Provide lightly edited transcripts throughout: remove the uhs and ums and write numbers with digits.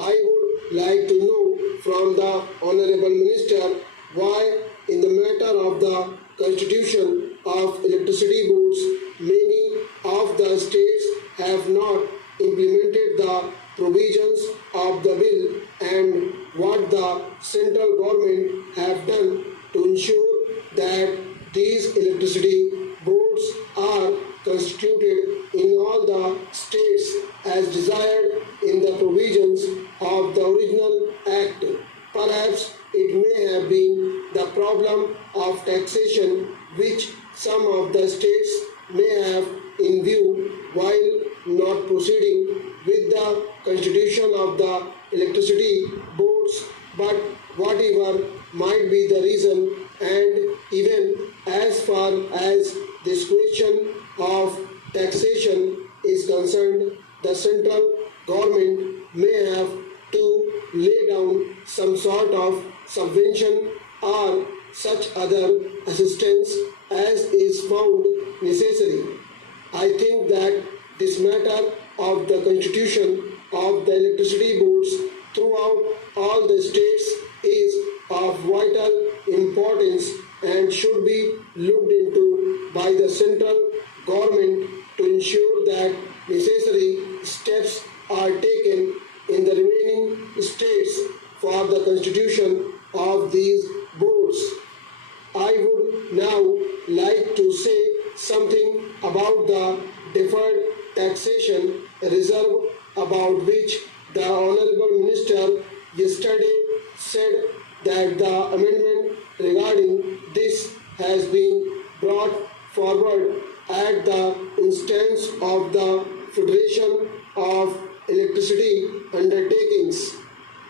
I would like to know from the Honorable Minister why, in the matter of the constitution of electricity boards, many of the states have not implemented the provisions of the bill and what the central government have done to ensure that these electricity boards are constituted in all the states as desired in the provisions of the original act. Perhaps it may have been the problem of taxation which some of the states may have in view while not proceeding with the constitution of the electricity boards, but whatever might be the reason, and even as far as this question of taxation is concerned, the central government may have to lay down some sort of subvention or such other assistance as is found necessary. I think that this matter of the constitution of the electricity boards throughout all the states is of vital importance and should be looked into by the central government to ensure that necessary steps are taken in the remaining states for the constitution of these boards. I would now like to say something about the deferred taxation reserve about which the Honorable Minister yesterday said that the amendment regarding this has been brought forward at the instance of the Federation of Electricity Undertakings.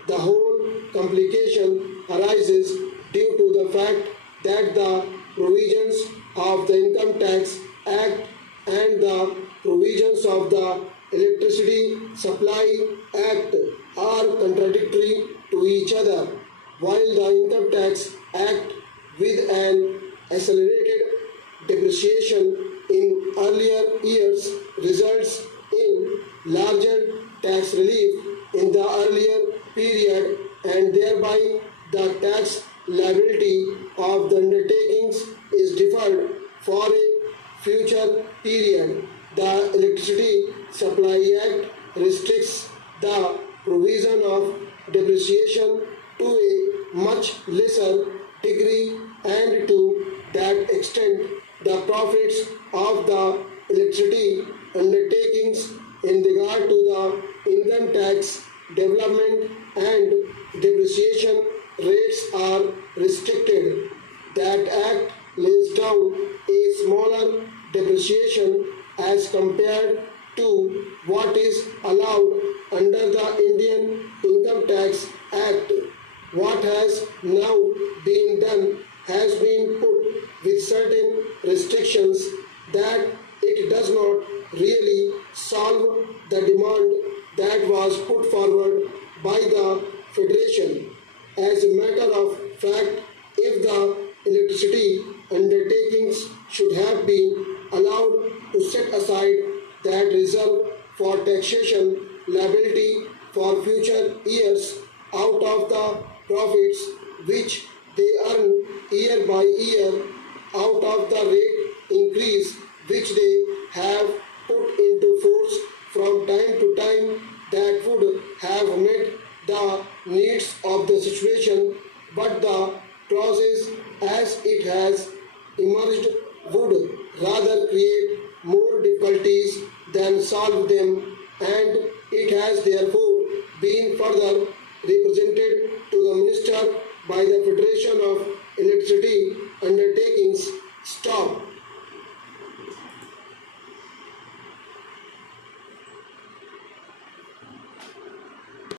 The whole complication arises due to the fact that the provisions of the Income Tax Act and the provisions of the Electricity Supply Act are contradictory to each other. While the Income Tax Act, with an accelerated depreciation in earlier years, results in larger tax relief in the earlier period and thereby the tax liability of the undertakings is deferred for a future period. The Electricity Supply Act restricts the provision of depreciation to a much lesser degree, and to that extent the profits of the electricity undertakings in regard to the income tax development and depreciation rates are restricted. That act lays down a smaller depreciation as compared to what is allowed under the Indian Income Tax Act. What has now been done has been put with certain restrictions that it does not really solve the demand that was put forward by the Federation. As a matter of fact, if the electricity undertakings should have been allowed to set aside that reserve for taxation liability for future years out of the profits which they earn year by year, out of the rate increase which they have put into force from time to time, that would have met the needs of the situation, but the process as it has emerged would rather create more difficulties than solve them, and it has therefore been further represented to the Minister by the Federation of Electricity Undertakings. Stop.